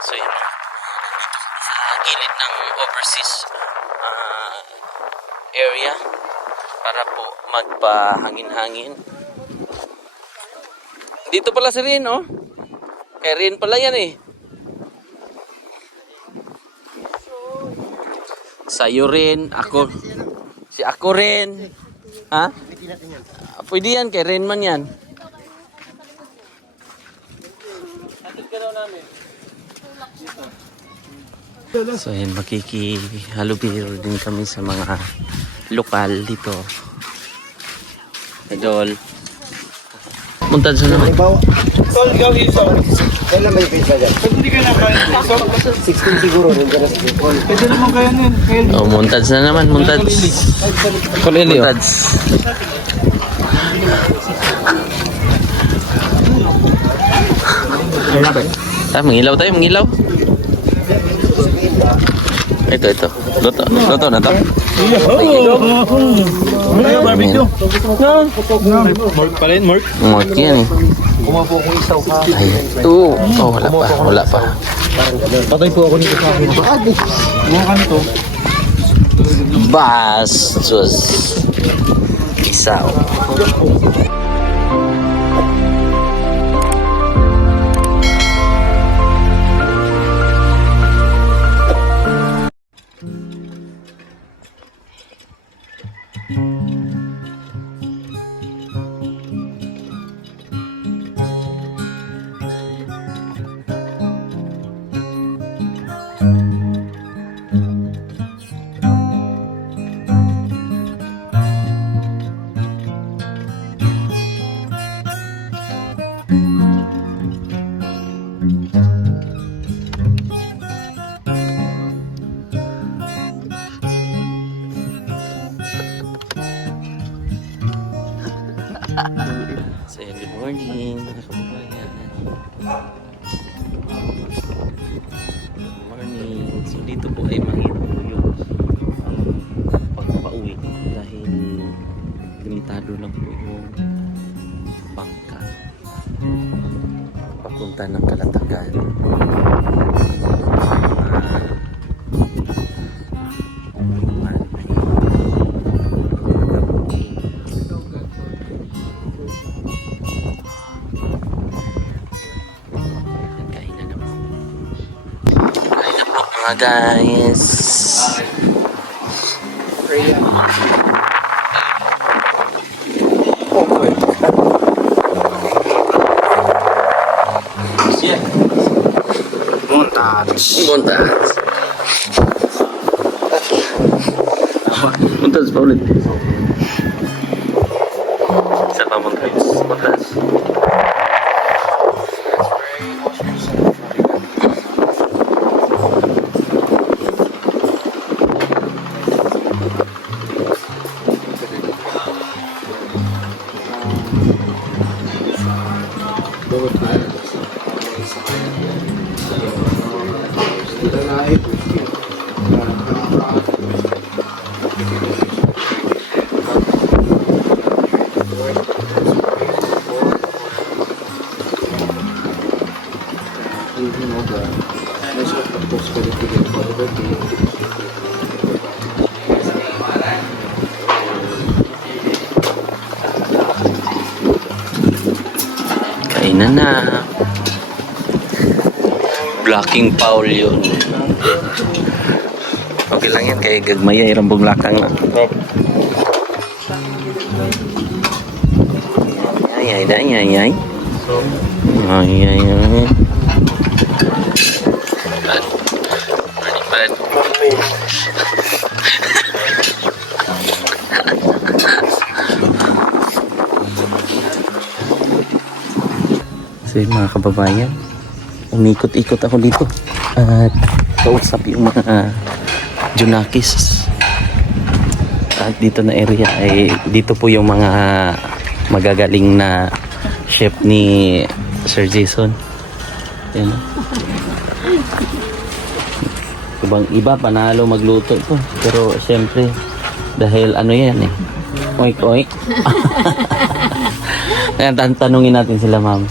So yun, sa gilid ng overseas area para po magpahangin-hangin. Dito pala si Rin, oh. Kay Rin pala yan eh. Sa'yo rin, ako. Si ako rin. Ha? Pwede yan, kay Rin man yan. So yan, makikihalubilo din kami sa mga lokal dito. Idol. Muntad sa naman. Tol, gawin isa. Kailan may pizza dyan? Pwede hindi ka na kaya. 16 siguro, nandiyan na sa Bicol. Pwede naman kaya nun. Oh, muntads na naman, muntads. Kulili. Muntads. Mangilaw tayo, mangilaw. Ito. Luto na to. Ano barbecue? Mark pa rin, Mark. Mark yan eh. Kumapo akong isaw ka. Ay, ito. Oh, wala pa. Patay po ako nito sa akin. Mga ka nito. Bastos. Isaw. So, good morning mga kababayan. Good morning. So, dito po ay mahirap po yung pagpauwi dahil limitado lang po yung bangka papunta ng Kalatagan. Mga guys, Montage pa ulit. Isa pa montage. Kainan na. Blocking foul yun. Okay lang yan kaya gagmaya irambong lakang na. Ay. Bad. So mga kababayan, umikot-ikot ako dito at kausap yung mga Junakis. At dito na area ay dito po yung mga magagaling na chef ni Sir Jason. Yan. Ibang-iba panalo magluto ito. Pero siyempre dahil ano yan eh. Oik. Kaya tanungin natin sila, ma'am.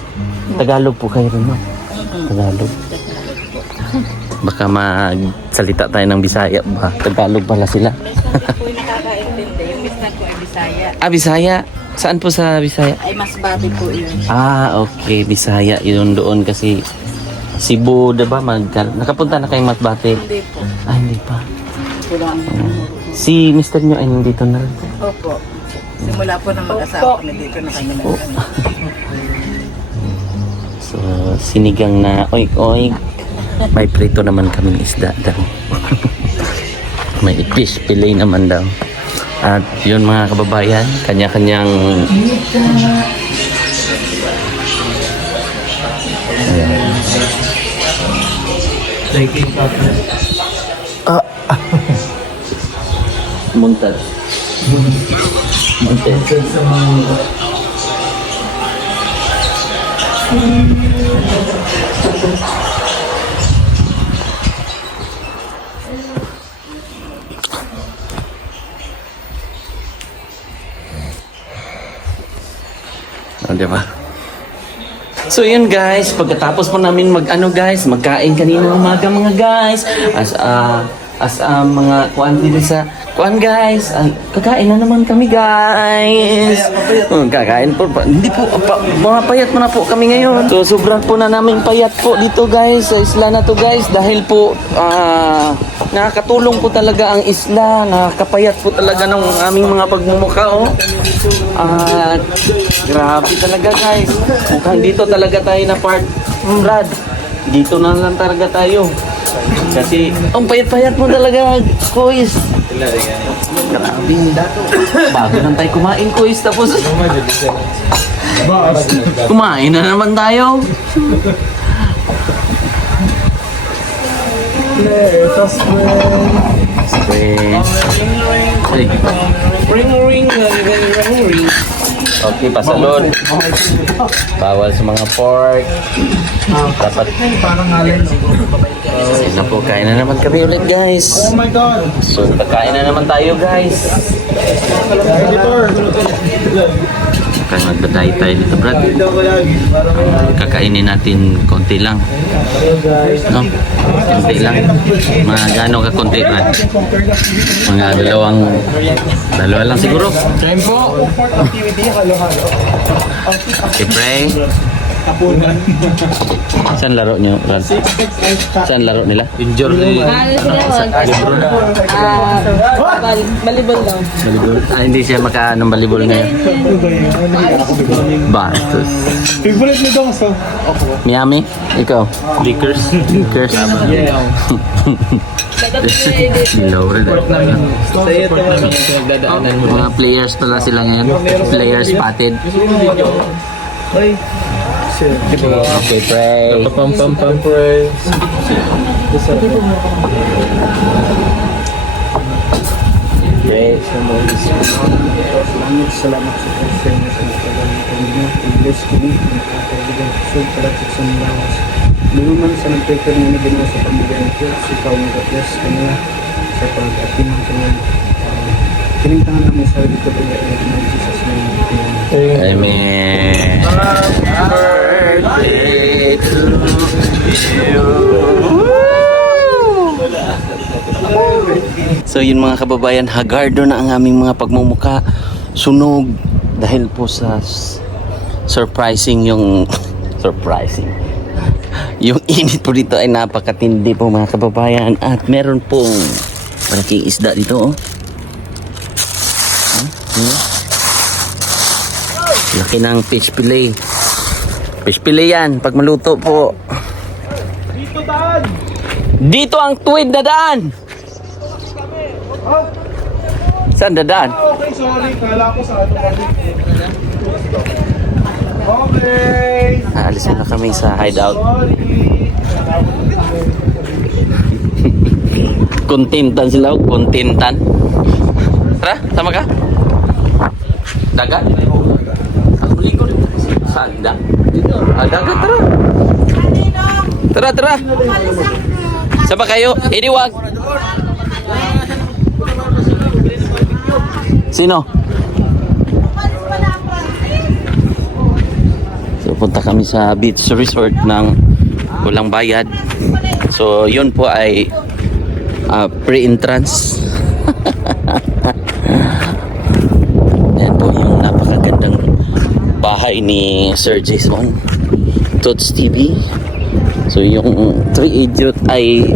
Tagalog po kayo rin, ma'am. Tagalog. Baka magsalita tayo ng Bisaya ba? Tagalog pala sila. Po yung nakakaintindi. Yung mister ko ay Bisaya. Ah, Bisaya. Saan po sa Bisaya? Ay Masbate po yun. Ah, okay. Bisaya. Yun doon kasi Cebu, diba? Nakapunta na kayong Masbate? Hindi po. Ah, hindi pa. Kulang. Si Mr. nyo ay nandito na rin. Opo. Simula po na mag-asawa kami dito na kami nag So, sinigang na oink-oink. May prito naman kaming isda daw. May fish fillet naman daw. At yun mga kababayan, kanya-kanyang Muntad. Muntad. O, diba? So yun guys, pagkatapos po namin magkain kanina umaga mga guys. As mga kuan dito sa kuan guys. Kakain na naman kami guys. Kakain po. Hindi po, mga payat mo na po kami ngayon. So sobrang po na namin payat po dito guys sa isla na to guys. Dahil po nakakatulong po talaga ang isla. Nakakapayat po talaga ng aming mga pagmumukha oh. Grabe talaga guys. Mukhang dito talaga tayo na part. Brad, dito na lang talaga tayo. Kasi ang payat-payat mo talaga, Kuis. Grabe. Bago lang tayo kumain, Kuis. Tapos kumain na naman tayo. Okay, pasalon. Bawal sa mga pork. Dapat na po, kain na naman kami ulit guys. Oh my God! So, pagkain na naman tayo guys. Kaya magbaday tayo dito, Brad. Kakainin natin konti lang. No? Konti lang. Mga gaano ka konti, Brad? Mga dalawa lang siguro. Time po! Okay, pray. Saan laro nyo, Brad? Saan laro nila? Injury. Malibol daw. Balibol? Hindi siya makaanong balibol ngayon. Bastos. Favorite mo daw so. Miami? Ikaw? Lakers? Lakers? Low rin. Mga players pala sila ngayon. Players spotted. Okay, pray. Pam pam pam pray. Pray. Salamat sa Panginoon sa nagpagaling ko ninyo. I-bless ko ninyo ang nakakaibigan ko sa palapit sa Malawas. Luman sa nagpekar ninyo din sa pamilya ng Diyos. Ikaw mag-bless kanila sa pag-atinang kanila. Kiningtangan namin sa dito po ng Jesus name. Amen. Birthday to you. So yun mga kababayan, hagardo na ang aming mga pagmumuka. Sunog dahil po sa surprising yung yung init po dito ay napakatindi po mga kababayan. At meron pong malaking isda dito oh. Laki ng fish fillet. Fish fillet yan pag maluto po. Dito daan! Dito ang tuwid na daan. Saan dadaan? Okay, sorry. Kala ko sa ano kami. Okay! Aalis na kami sa hideout. Sorry! Kontintan sila, kontintan. Tara, sama ka? Dagat? Ako ligo rin. Saan? Dagat, tara. Tara, tara. Sama kayo, iniwag. Sino? So, punta kami sa beach resort ng walang bayad. So yun po ay pre-entrance. Yan po yung napakagandang bahay ni Sir Jason Tots TV. So yung 3 idiot ay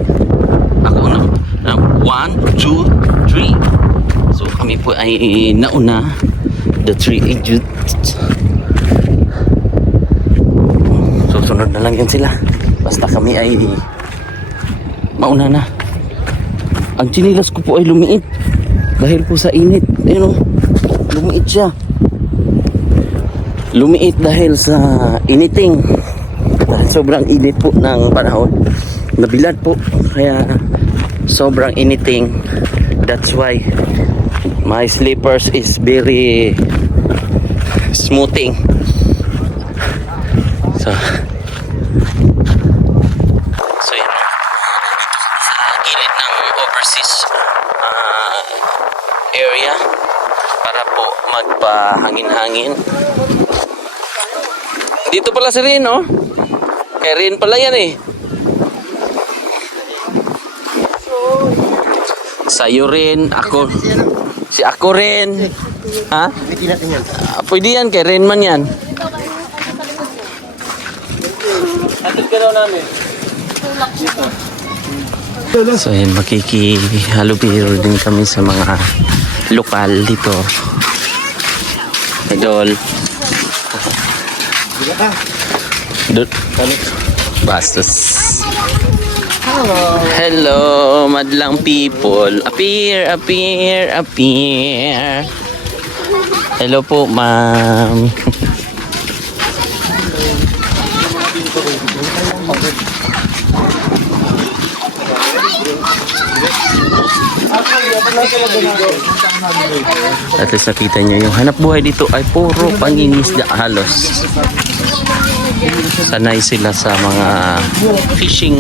ako na 1, 2, 3. So kami po ay nauna, the 3 idiots. Susunod na lang yan sila. Basta kami ay mauna na. Ang chinilas ko po ay lumiit dahil po sa init. Ayun o, lumiit siya. Lumiit dahil sa initing. Dahil sobrang init po ng panahon. Nabilad po. Kaya sobrang initing. That's why my slippers is very smoothing. So yun. Dito sa gilid ng overseas area para po magpahangin-hangin. Dito pala si Rin, oh. Kay Rin pala yan eh. Sa'yo rin, ako. Si ako rin. Ha? Pwede yan, kay Rin man yan. So yun, makikihalubiro din kami sa mga lokal dito. Idol. Bastos. Hello, madlang people. Appear, appear, appear. Hello po, ma'am. At least nakita nyo yung hanap buhay dito ay puro pangingisda halos. Sanay sila sa mga fishing.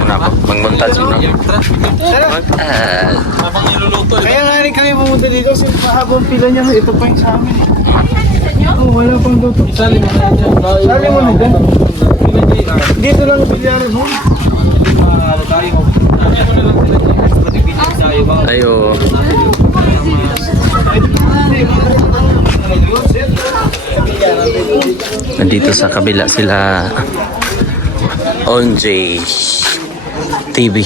Muna ako, mag-montage muna. Kaya nga rin kami pumunta dito kasi mahabang pila niya. Ito pa yung sa amin. Oh, wala pang luto. Sali mo na dyan. Dito lang bilyari mo. Ayo. Nandito sa kabila sila Onjay TV.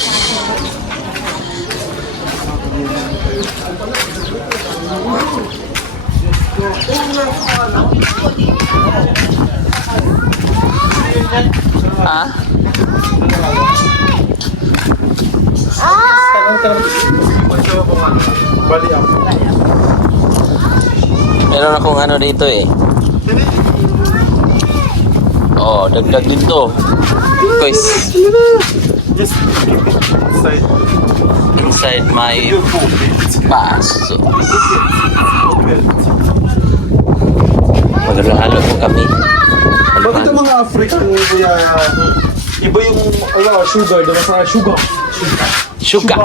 Ah? Meron akong ano dito eh. Oh, dagdag dito. Guys. Inside my pass. Maghalo-halo po kami. Bakit ang mga African kuya, iba yung sugar, diba sa sugar? Sugar.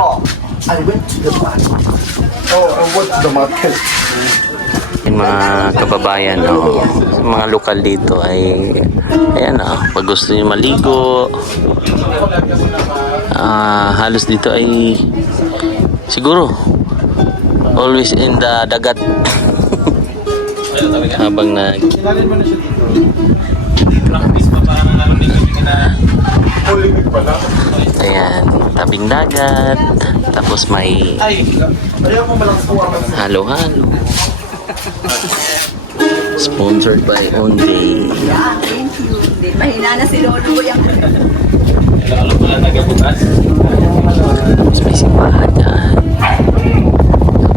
I went to the market. Oh, I went to the market. Yung mga kababayan, oh, mga lokal dito ay ayan, oh, pag gusto nyo maligo, halos dito ay siguro always in the dagat. Habang nag ayan, tabing dagat, tapos may halo-halo. Sponsored by Onjay. Mahina na si Lolo yung Tapos may simbahan dyan.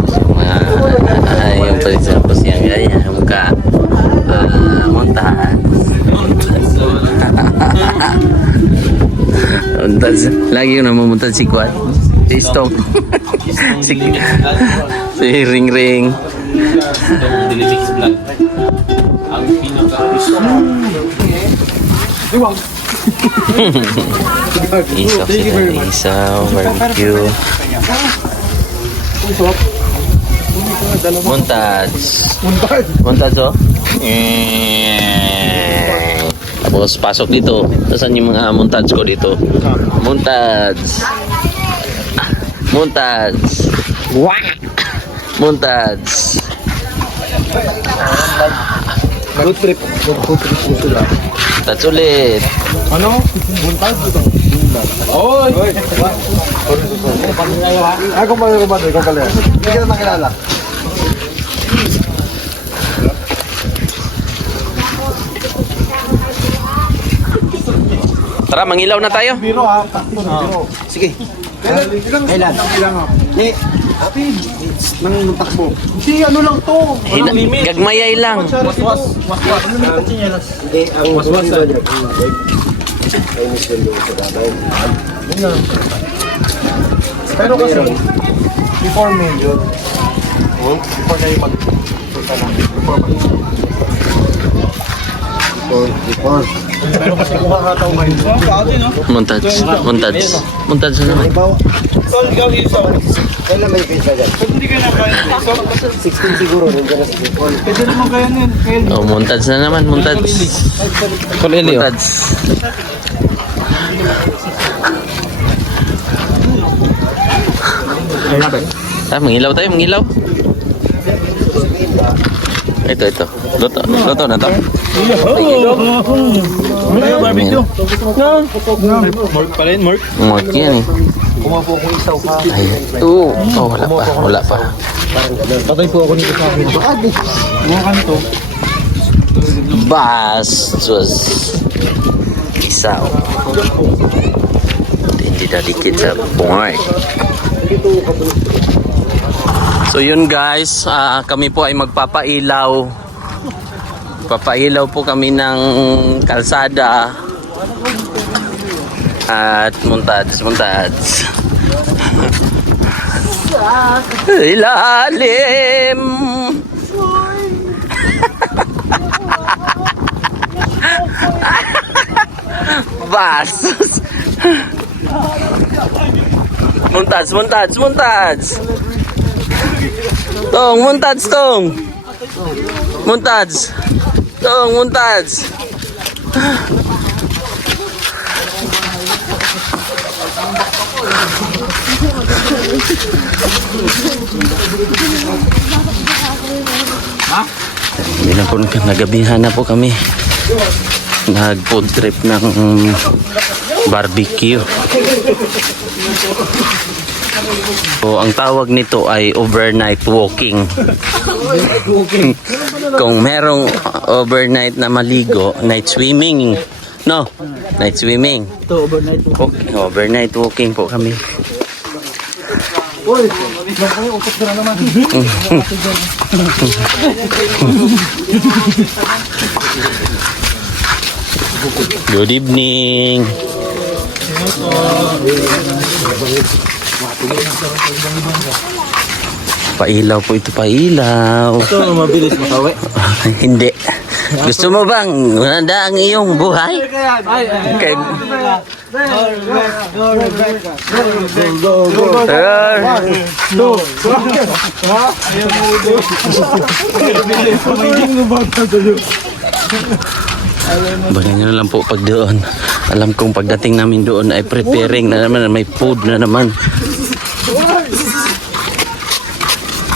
Tapos yung mga yung palit tapos yung ganyan mukha montahan. Montas. Lagi yung namamuntad si Kwan. Si Stong. Si Ring Ring. Isaw sila, isaw, barbecue. Montage. Montage, oh. Tapos pasok dito. Saan yung mga montage ko dito? Montage. Montage. Montage. Road trip. Touch ulit. Ano? Buntag ito. Oy! Ako pa rin kumado, ikaw pala. Hindi kita nakilala. Tara, mangilaw na tayo. Biro ha. Biro. Sige. Kailan? Kailan? Hindi. Nang takbo. Hindi, ano lang to. Gagmayay lang. Was. Hindi, ang waswas na dyan. Ay, miss yung sa tatay. Pero kasi, before major, before na yung mag-punta lang. Before. Pero kasi kung kakataw kayo. Dati, no? Montage. Montage. Montage na naman. Tol, ikaw isa. Kailan may pizza dyan? Ba't hindi kayo nakain? 16 siguro, nandiyan na sa Bicol. Pwede naman kaya nun. Kaya Oh, montage na naman. Montage. Montage. Mangilaw tayo, mangilaw. Ito. Luto na to. Tayo, barbecue. Mark pa rin, Mark. Mark yan eh. Kumapo akong isaw ha. Ay, wala pa. Patay po ako nito sa akin. Mga kanto. Bastos. Isaw. Hindi dadikit sa pork. So yun guys, kami po ay magpapailaw. Papailaw po kami ng kalsada. At montage. Ilalim. Bastos. Montage. Tong, montage. Hindi na po, nagabihan na po kami. Nag-food trip ng barbecue. So, ang tawag nito ay overnight walking. Kung merong overnight na maligo, night swimming. No, night swimming. Ito, overnight po. Okay, overnight walking po kami. Uy, lang kayo, utos na naman. Good evening. Pailaw po ito, pailaw. Ito, mabilis makawi. Hindi. Gusto mo bang handa ang iyong buhay? Kay... Bagay nyo na lang po pag doon. Alam kong pagdating namin doon ay preparing na naman, may food na naman.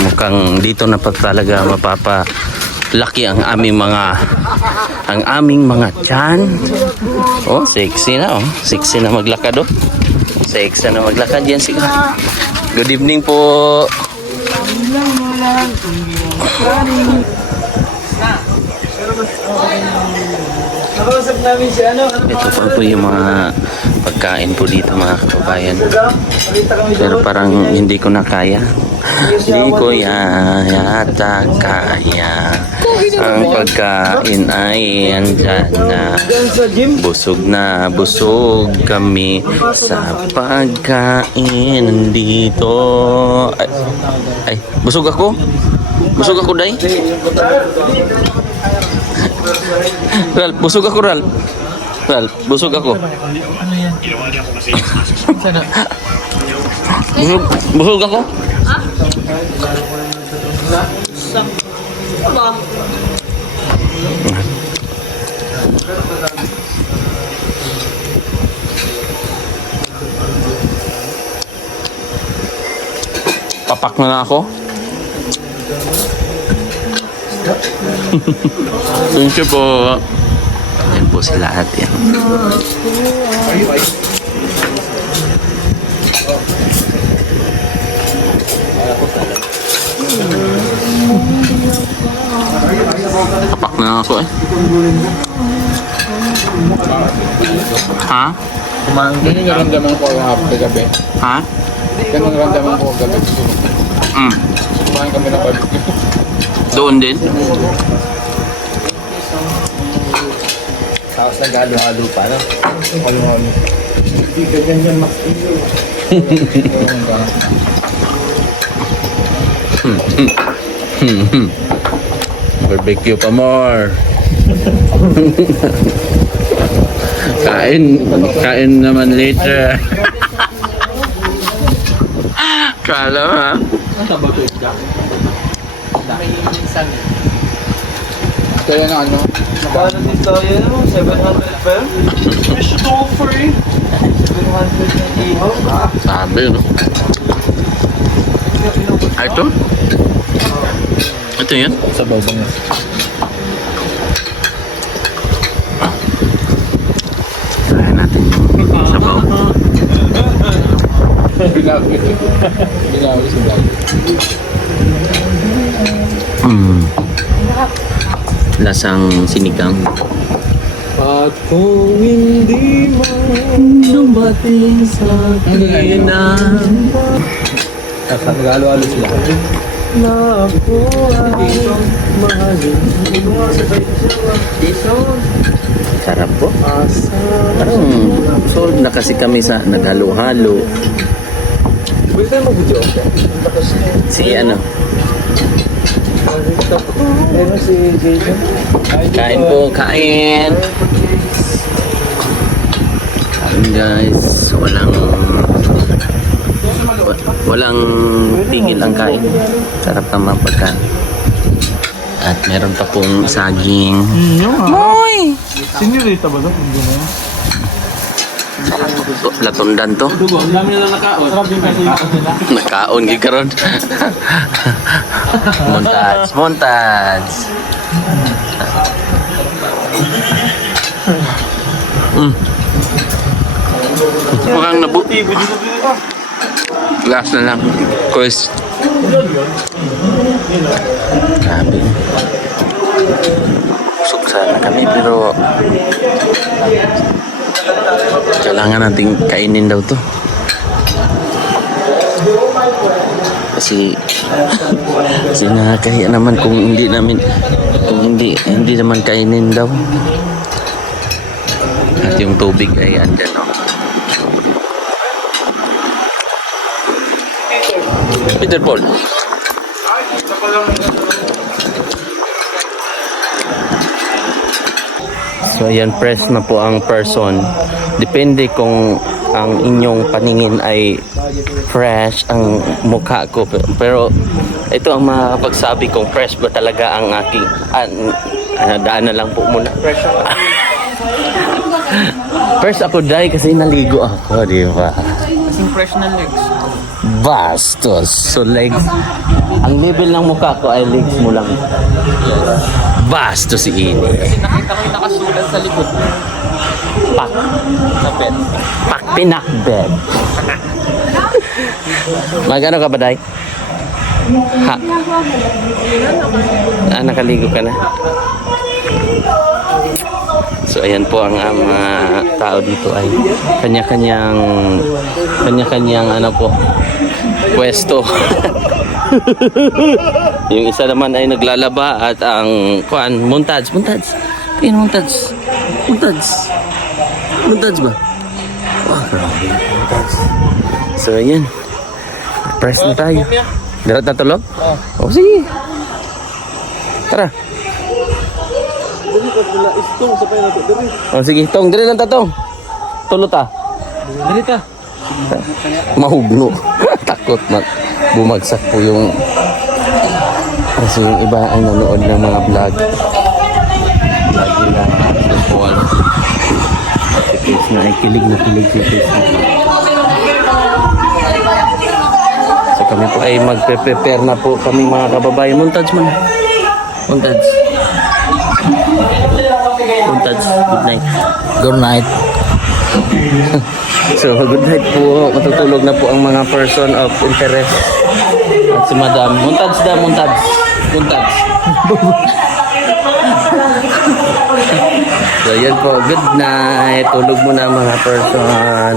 Mukhang dito na pa talaga mapapalaki ang aming mga tiyan. Oh, sexy na oh. Sexy na maglakad oh. Sexy na maglakad yan siguro. Good evening po. Nakausap namin si ano. Ito po yung mga pagkain po dito mga kababayan. Pero parang hindi ko na kaya. Hindi ko yata kaya. Ang pagkain ay andyan na. Busog kami sa pagkain dito. Ay, busog ako? Busog ako, day? Ral, busog ako, Ral. Ral, busog ako. busog ako? Papak na lang ako. Thank you po. Yan po sila at yan. Papak na lang ako eh. Ha? Ganun yung naramdaman ko kagabi. Ha? Ganun yung naramdaman ko kagabi. Kumain kami ng barbecue. Doon din? Tapos naghalo-halo pa, no? Halo-halo. Hindi ka ganyan makino. Barbecue pa more. Kain naman later. Kala mo ha? Kaya na ano? Paano dito yun? 700 per? Fish to free. 700 na ihaw. Sabi no? Ay, ito? Ito yan? Sa babang. Try natin yung sabaw. Binawis. Binawis sa bag. Lasang sinigang. At kung hindi man dumating sa akin ang Naghalo-halo sila. na ako ay mahalin. Sarap po. Asa Parang solve na kasi kami sa naghalo-halo. Pwede tayo mag-video. Si ano? Meron si Jason. Kain po, kain! Kain guys, walang tigil ang kain. Sarap naman pagkain. At meron pa pong saging. Moy! Senyorita ba ito? Latundan to. Dugo, ang dami na nakaon. Sarap din kasi nila. Nakaon gid karon. Montage. Mukhang nabuti. Last na lang. Quiz. Grabe. Busog sana kami pero kailangan nating kainin daw to. Kasi nakakahiya naman kung hindi naman kainin daw. At yung tubig ay andyan, no? Peter Paul. So ayan, press na po ang person. Depende kung ang inyong paningin ay fresh ang mukha ko. Pero ito ang makakapagsabi kung fresh ba talaga ang aking daan na lang po muna. First ako dahil kasi naligo ako, di ba? Kasing fresh na legs. Bastos. So legs. Ang level ng mukha ko ay legs mo lang. Bastos si Ini. Nakita ko yung nakasulat sa likod. Pak. Sa bed. Pak pinakbed. Magano ka ba, Day? Ha? Nakaligo ka na? So ayan po ang mga tao dito ay kanya-kanyang ano po, pwesto. Yung isa naman ay naglalaba at ang montage. Tingnan montage ba? Wow, grabe, montage. So ayan, press na tayo. Darat na tulog? Oh, sige. Tara. Oh, sige, tong, dire lang tatong. Tulot ah. Dali ka. Mahugno. Takot bumagsak po yung Kasi yung iba ay nanood ng mga vlog. Vlog nila sa phone. Si Chris na ay kilig na kilig si Chris. So kami po ay magpe-prepare na po kami mga kababayan. Montage man. Montage. Montage. Good night. Good night. So good night po. Matutulog na po ang mga person of interest. At si Madam. Montage da, montage. Montage. So yan po. Good night. Tulog mo na mga person.